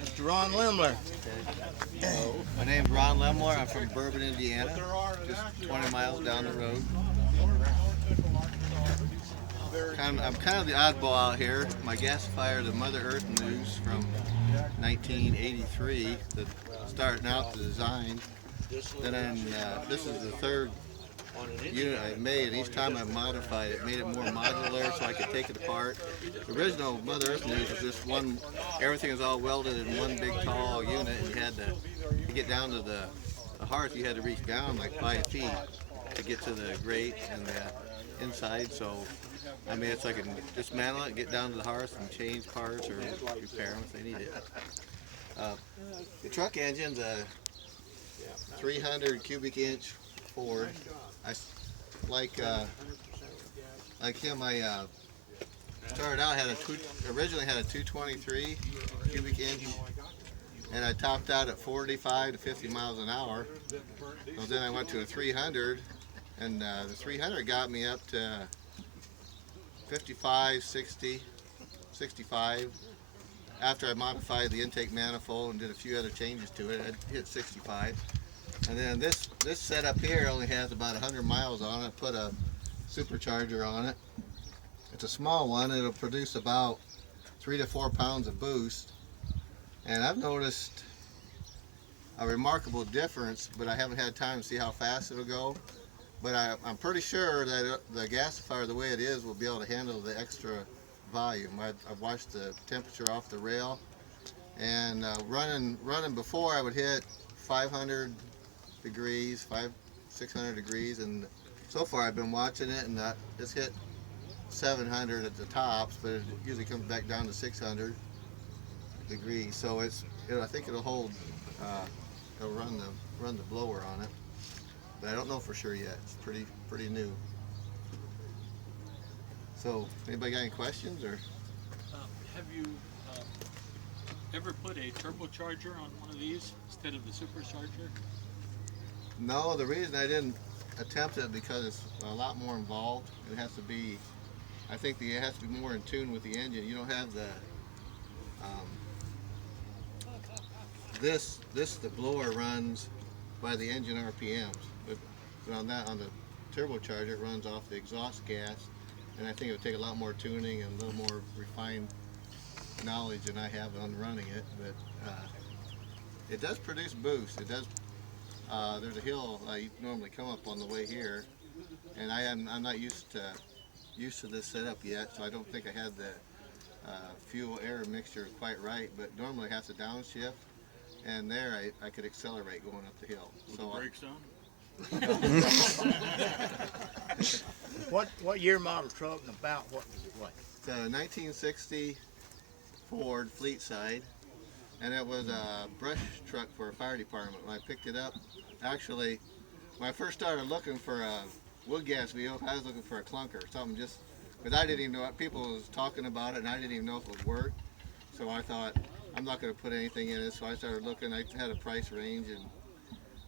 Mr. Ron Lemler. My name's Ron Lemler. I'm from Bourbon, Indiana, just 20 miles down the road. I'm kind of the oddball out here. My gasifier is a Mother Earth News from 1983, starting out the design. This is the third unit I made, and each time I modified it, made it more modular so I could take it apart. The original Mother Earth News was just one, everything was all welded in one big tall unit, and you had to get down to the hearth, you had to reach down like 5 feet to get to the grate and the inside. So I made it so I can dismantle it, get down to the hearth and change parts or repair them if they need it. The truck engine's a 300 cubic inch Ford. I like him. I started out originally had a 223 cubic inch, and I topped out at 45 to 50 miles an hour. So then I went to a 300, and the 300 got me up to 55, 60, 65. After I modified the intake manifold and did a few other changes to it, I hit 65. And then this setup here only has about 100 miles on it. Put a supercharger on it. It's a small one. It'll produce about 3 to 4 pounds of boost. And I've noticed a remarkable difference, but I haven't had time to see how fast it'll go. But I'm pretty sure that the gasifier, the way it is, will be able to handle the extra volume. I've watched the temperature off the rail, and running before I would hit 500 degrees, 600 degrees, and so far I've been watching it, and it's hit 700 at the tops, but it usually comes back down to 600 degrees. So I think it'll hold. It'll run the blower on it, but I don't know for sure yet. It's pretty new. So, anybody got any questions or? Have you ever put a turbocharger on one of these instead of the supercharger? No, the reason I didn't attempt it because it's a lot more involved. It has to be, I think it has to be more in tune with the engine. You don't have the the blower runs by the engine RPMs, but on the turbocharger it runs off the exhaust gas, and I think it would take a lot more tuning and a little more refined knowledge than I have on running it. But it does produce boost. It does. There's a hill I normally come up on the way here, and I'm not used to this setup yet, so I don't think I had the fuel air mixture quite right. But normally I have to downshift, and there I could accelerate going up the hill. With the brakes on? What year model truck and about what was it like? It's a 1960 Ford Fleet Side, and it was a brush truck for a fire department. When I picked it up, actually, when I first started looking for a Woodgas vehicle, I was looking for a clunker, something just, because I didn't even know what people was talking about it, and I didn't even know if it would work. So I thought, I'm not going to put anything in it. So I started looking. I had a price range, and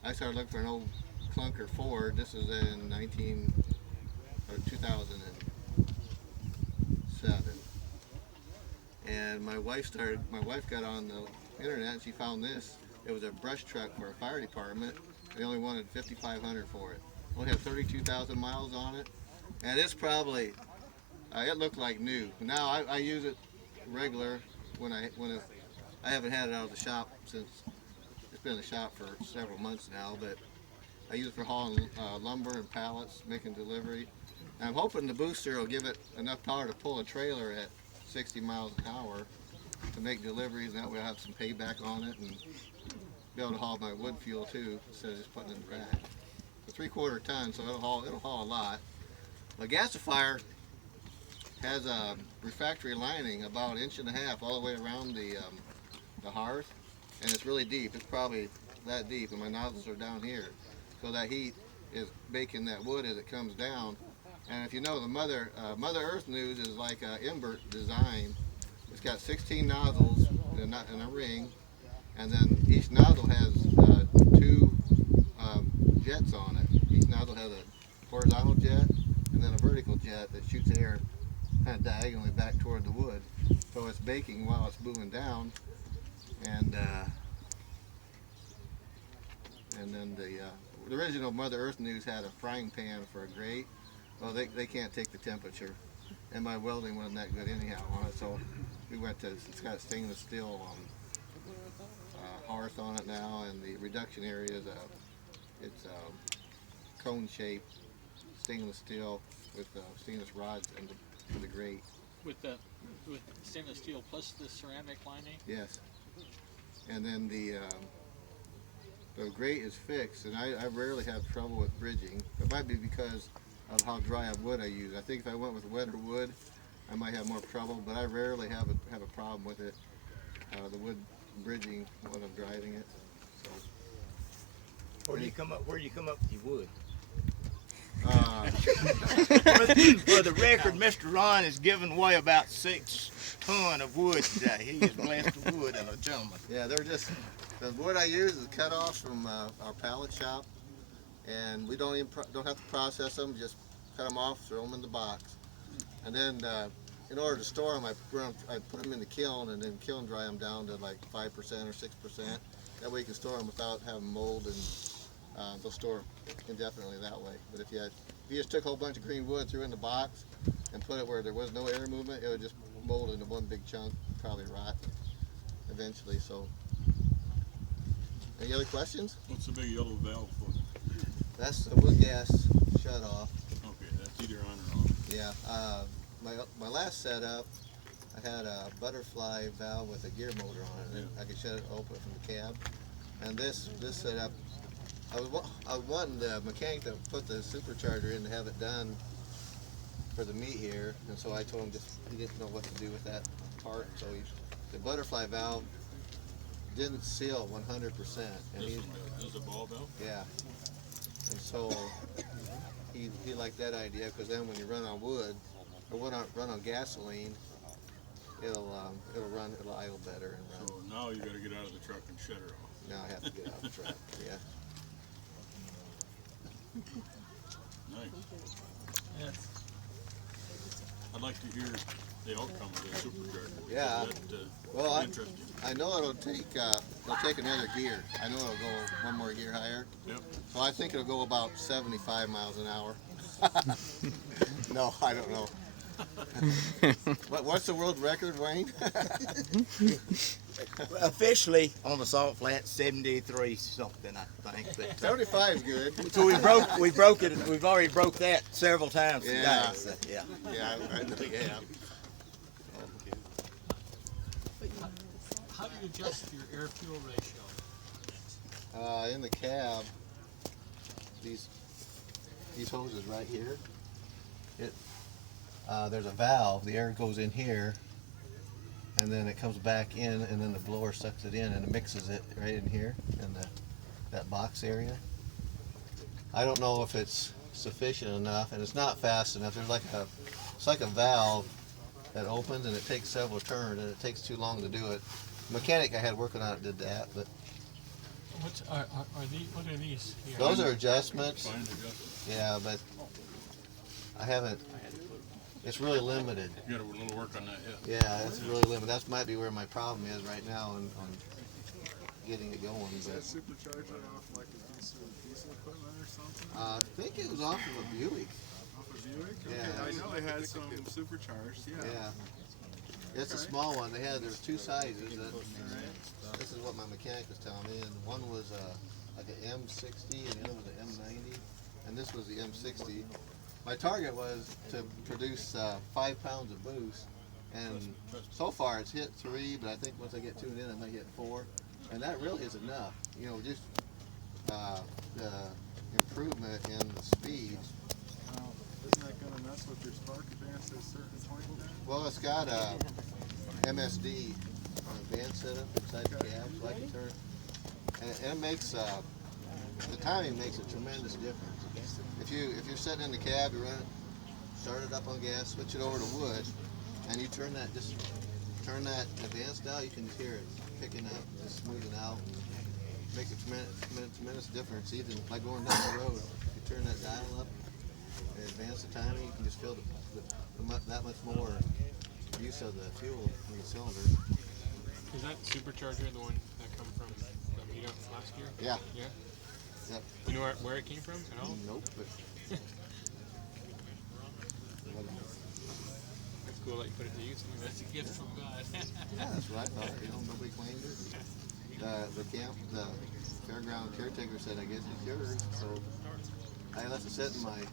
I started looking for an old clunker Ford. This was in 2007. And my wife got on the internet and she found this. It was a brush truck for a fire department. They only wanted $5,500 for it. Only had 32,000 miles on it, and it's probably it looked like new. Now I use it regular I haven't had it out of the shop since it's been in the shop for several months now, but I use it for hauling lumber and pallets, making delivery. And I'm hoping the booster will give it enough power to pull a trailer at 60 miles an hour to make deliveries, and that way I'll have some payback on it and be able to haul my wood fuel too instead of just putting it in the rack. It's a 3/4 ton, so it'll haul a lot. The gasifier has a refractory lining about 1.5 inches all the way around the hearth, and it's really deep. It's probably that deep, and my nozzles are down here, so that heat is baking that wood as it comes down. And if you know, the Mother Earth News is like an invert design. It's got 16 nozzles in a ring, and then each nozzle has 2 jets on it. Each nozzle has a horizontal jet and then a vertical jet that shoots air kind of diagonally back toward the wood. So it's baking while it's moving down. and then the original Mother Earth News had a frying pan for a grate. Well, they can't take the temperature, and my welding wasn't that good anyhow on it, so we went to, it's got stainless steel hearth on it now, and the reduction area is it's cone shaped stainless steel with stainless rods for the grate. With stainless steel plus the ceramic lining? Yes. And then the grate is fixed, and I rarely have trouble with bridging. It might be because of how dry of wood I use. I think if I went with wetter wood, I might have more trouble, but I rarely have a problem with it. The wood bridging when I'm driving it. So. Where do you come up with your wood? Uh, For the record, Mr. Ron is giving away about 6 tons of wood today. He is blessed with wood and a gentleman. Yeah, they're just, the wood I use is cut off from our pallet shop, and we don't have to process them, just cut them off, throw them in the box. And then in order to store them, I put them in the kiln and then kiln dry them down to like 5% or 6%. That way you can store them without having mold, and they'll store indefinitely that way. But if you just took a whole bunch of green wood, threw it in the box, and put it where there was no air movement, it would just mold into one big chunk, probably rot eventually. So, any other questions? What's the big yellow valve for? That's the Woodgas shut off. Okay, that's either on or off. Yeah. My last setup, I had a butterfly valve with a gear motor on it, and I could shut it open from the cab. And this setup, I was wanting the mechanic to put the supercharger in to have it done for the meet here, and so I told him he didn't know what to do with that part. So the butterfly valve didn't seal 100%. And This is a ball valve? yeah. And so he liked that idea, because then when you run on wood or run on gasoline, it'll idle better and run. So now you got to get out of the truck and shut her off. Now I have to get out of the truck. Yeah. Nice. Yes. I'd like to hear the outcome of the supercharger. Yeah. Well, Well, interesting. I know it'll take another gear. I know it'll go one more gear higher. Yep. So I think it'll go about 75 miles an hour. No, I don't know. What's the world record, Wayne? Officially on the salt flat, 73 something, I think. But, 75 is good. so we broke it. We've already broke that several times today. Yeah. So, yeah. Yeah, I know you have. How do you adjust your air-fuel ratio? In the cab, these hoses right here. There's a valve. The air goes in here, and then it comes back in, and then the blower sucks it in and it mixes it right in here in that box area. I don't know if it's sufficient enough, and it's not fast enough. It's like a valve that opens and it takes several turns, and it takes too long to do it. The mechanic I had working on it did that, but What are these here? those are adjustments. Fine adjustment. Yeah, but I haven't. It's really limited. You got a little work on that, yeah. Yeah, it's really limited. That might be where my problem is right now on getting it going. Is But that supercharger off like a piece of diesel equipment or something? I think it was off of a Buick. Off a Buick? Okay. Yeah. I know they had some supercharged, yeah. Yeah. It's a Okay. small one. There's two sizes. This is what my mechanic was telling me, and one was like an M60 and the other was an M90, and this was the M60. My target was to produce 5 pounds of boost, and so far it's hit 3, but I think once I get tuned in, I might hit 4, and that really is enough. You know, just the improvement in the speed. Isn't that going to mess with your spark advance at a certain point then? Well, it's got a MSD advanced setup inside the cab, so I can turn, and it makes the timing makes a tremendous difference. If you're sitting in the cab, you run it, start it up on gas, switch it over to wood, and you turn that advanced dial, you can just hear it picking up, just smoothing out, and makes a tremendous difference. Even by going down the road, you turn that dial up and advance the timing, you can just feel that much more use of the fuel in the cylinder. Is that supercharger the one You know, last year? Yeah. Yeah? Yep. You know where it came from at all? Nope. But That's cool that you put it to use anyway. That's a gift from God. yeah, that's what I thought. You know, nobody claimed it. The fairground caretaker said, I guess it's yours. So I left it sit in my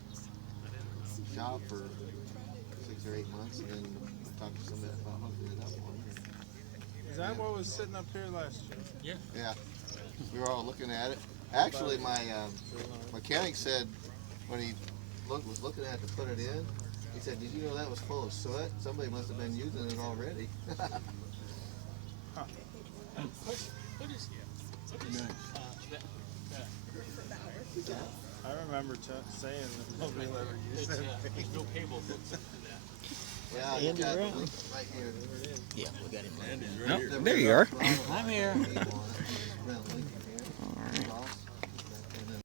shop for 6 or 8 months, and then I talked to somebody about hooking it up on me. Is that what was sitting up here last year? Yeah. We were all looking at it. Actually, my mechanic said when he was looking at it to put it in, he said, "Did you know that was full of soot? Somebody must have been using it already." What is that? I remember saying that nobody will ever use It's, that. there's no cable hooks into that. Yeah, you got the link right here. Yeah, we got him. There you are. I'm here.